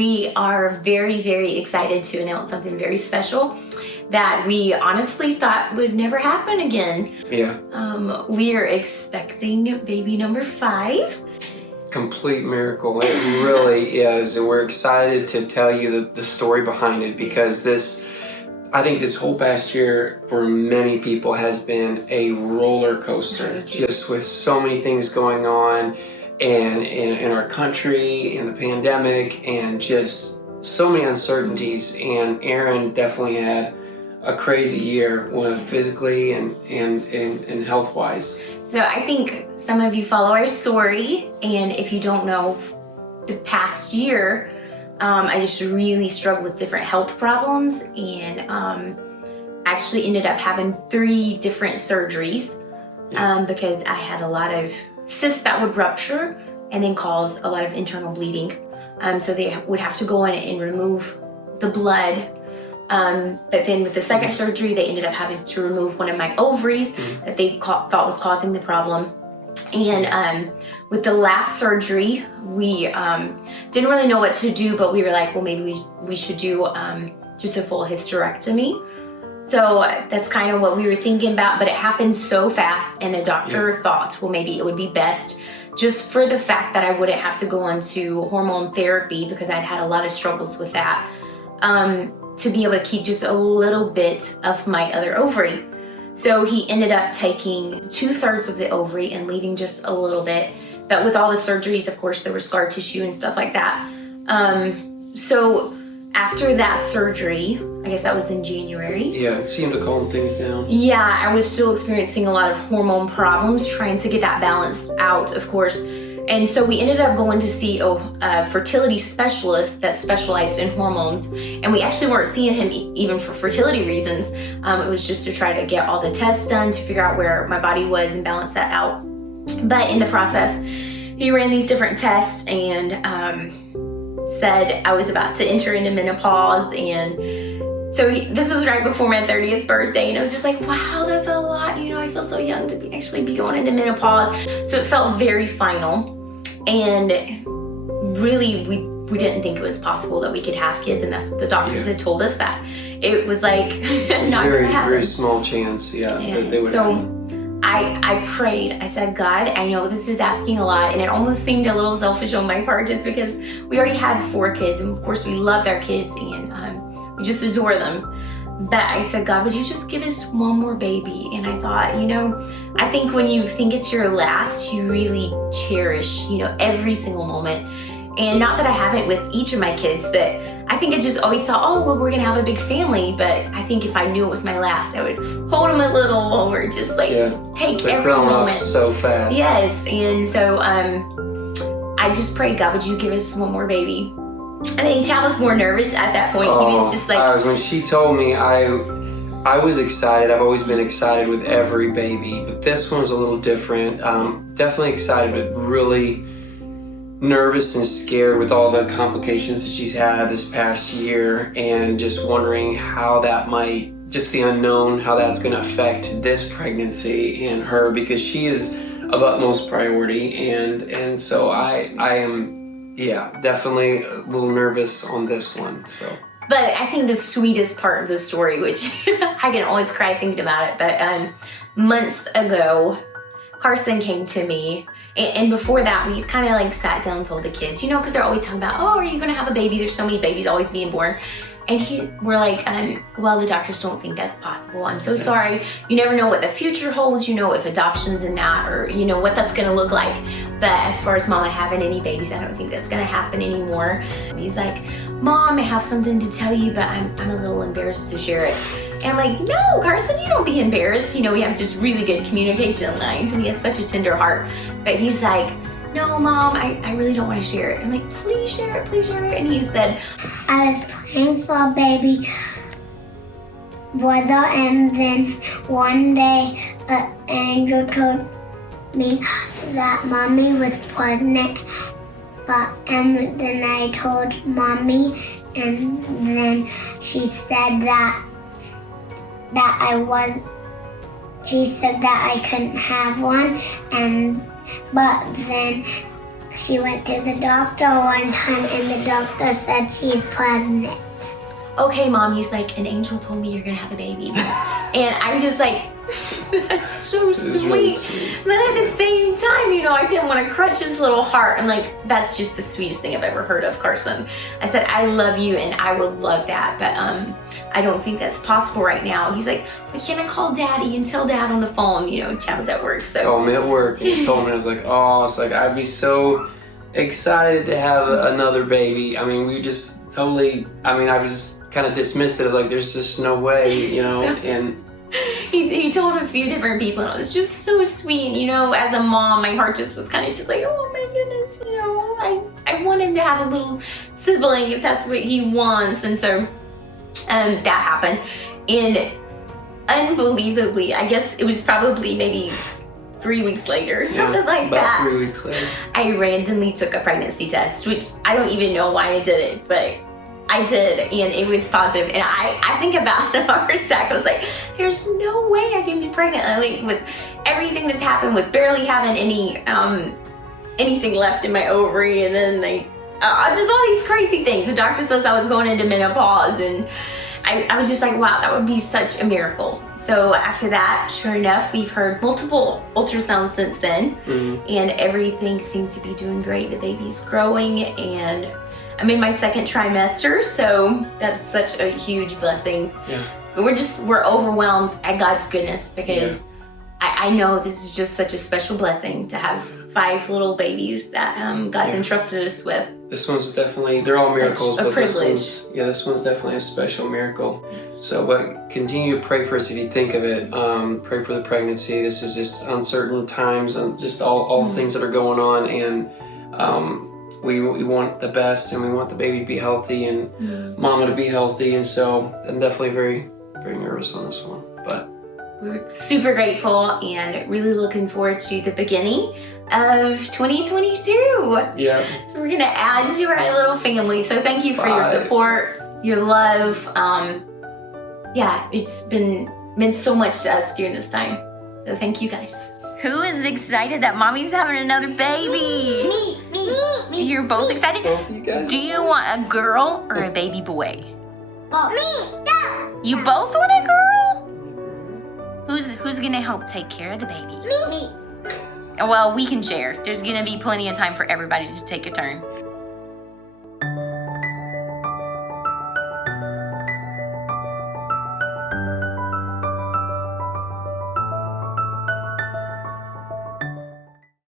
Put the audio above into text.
we are very, very excited to announce something very special that we honestly thought would never happen again. Yeah. We are expecting baby number 5. Complete miracle. It really is. And we're excited to tell you the story behind it, because I think this whole past year for many people has been a roller coaster, just with so many things going on and in our country, in the pandemic, and just so many uncertainties. And Erin definitely had a crazy year, physically and health-wise. So I think some of you follow our story, and if you don't know, the past year, I just really struggled with different health problems, and actually ended up having 3 different surgeries because I had a lot of cysts that would rupture and then cause a lot of internal bleeding. So they would have to go in and remove the blood. But then with the second surgery, they ended up having to remove one of my ovaries that they thought was causing the problem. And with the last surgery, we didn't really know what to do, but we were like, well, maybe we should do just a full hysterectomy. So that's kind of what we were thinking about, but it happened so fast, and the doctor thought, well, maybe it would be best just for the fact that I wouldn't have to go on to hormone therapy, because I'd had a lot of struggles with that, to be able to keep just a little bit of my other ovary. So he ended up taking 2/3 of the ovary and leaving just a little bit. But with all the surgeries, of course, there was scar tissue and stuff like that. So after that surgery, I guess that was in January. Yeah, it seemed to calm things down. Yeah, I was still experiencing a lot of hormone problems, trying to get that balance out, of course. And so we ended up going to see a fertility specialist that specialized in hormones. And we actually weren't seeing him even for fertility reasons. It was just to try to get all the tests done to figure out where my body was and balance that out. But in the process, he ran these different tests and said I was about to enter into menopause. And so this was right before my 30th birthday, and I was just like, wow, that's a lot. You know, I feel so young to actually be going into menopause. So it felt very final. And really, we didn't think it was possible that we could have kids, and that's what the doctors had told us, that it was like not gonna happen. Very small chance, that they would happen. I prayed. I said, God, I know this is asking a lot, and it almost seemed a little selfish on my part, just because we already had 4 kids, and of course we loved our kids, and we just adore them. But I said, God, would you just give us one more baby? And I thought, you know, I think when you think it's your last, you really cherish, you know, every single moment. And not that I haven't with each of my kids, but I think I just always thought, oh, well, we're gonna have a big family. But I think if I knew it was my last, I would hold them a little or just like take every moment. Up so fast. Yes, and so I just prayed, God, would you give us one more baby? I think Chad was more nervous at that point. He was just like, when she told me, I was excited. I've always been excited with every baby, but this one was a little different. Definitely excited, but really nervous and scared with all the complications that she's had this past year, and just wondering how that might, just the unknown, how that's going to affect this pregnancy and her, because she is of utmost priority, and so I am. Yeah, definitely a little nervous on this one, so. But I think the sweetest part of the story, which I can always cry thinking about it, but months ago, Carson came to me, and before that, we kind of like sat down and told the kids, you know, because they're always talking about, oh, are you gonna have a baby? There's so many babies always being born. And we're like, well, the doctors don't think that's possible. I'm so sorry. You never know what the future holds. You know, if adoption's in that, or you know what that's gonna look like. But as far as Mama having any babies, I don't think that's gonna happen anymore. And he's like, Mom, I have something to tell you, but I'm a little embarrassed to share it. And I'm like, no, Carson, you don't be embarrassed. You know, we have just really good communication lines, and he has such a tender heart. But he's like, no, Mom, I really don't want to share it. I'm like, please share it, please share it. And he said, I was praying for a baby brother, and then one day an angel told me that Mommy was pregnant, and then I told Mommy, and then she said she said that I couldn't have one, but then she went to the doctor one time and the doctor said she's pregnant. Okay, Mom, he's like, an angel told me you're gonna have a baby. And I'm just like, that's so sweet. Really sweet. But at the same time, you know, I didn't want to crush his little heart. I'm like, that's just the sweetest thing I've ever heard of, Carson. I said, I love you and I would love that, but I don't think that's possible right now. He's like, why can't I call Daddy and tell Dad on the phone? You know, Chad was at work, so. Called me at work and he told me, I was like, oh, it's like, I'd be so excited to have another baby. I mean, we just totally, I mean, I was just kind of dismissed it. I was like, there's just no way, you know, and he told a few different people, and it was just so sweet. You know, as a mom, my heart just was kind of just like, oh my goodness, you know, I want him to have a little sibling if that's what he wants. And so that happened. And unbelievably, I guess it was probably maybe 3 weeks later, something like about that. 3 weeks later. I randomly took a pregnancy test, which I don't even know why I did it, but I did, and it was positive. And I think about the heart attack. I was like, there's no way I can be pregnant. Like, with everything that's happened, with barely having any anything left in my ovary, and then like just all these crazy things. The doctor says I was going into menopause, and I was just like, wow, that would be such a miracle. So after that, sure enough, we've heard multiple ultrasounds since then, and everything seems to be doing great. The baby's growing, and I'm in my second trimester, so that's such a huge blessing. Yeah. But we're overwhelmed at God's goodness, because I know this is just such a special blessing to have 5 little babies that God's entrusted us with. This one's definitely, they're all miracles, Such a but privilege. this one's definitely a special miracle. So, but continue to pray for us if you think of it. Pray for the pregnancy. This is just uncertain times and just all the things that are going on, and we want the best, and we want the baby to be healthy and mama to be healthy. And so I'm definitely very, very nervous on this one, but we're super grateful and really looking forward to the beginning of 2022. yeah. So we're gonna add to our little family. So thank you for your 5. support, your love. Yeah, it's meant so much to us during this time. So thank you guys. Who is excited that mommy's having another baby? Me. You're both excited? Both of you guys? Do you want a girl or a baby boy? Me. You both want a girl? Who's gonna help take care of the baby? Me. Well, we can share. There's gonna be plenty of time for everybody to take a turn.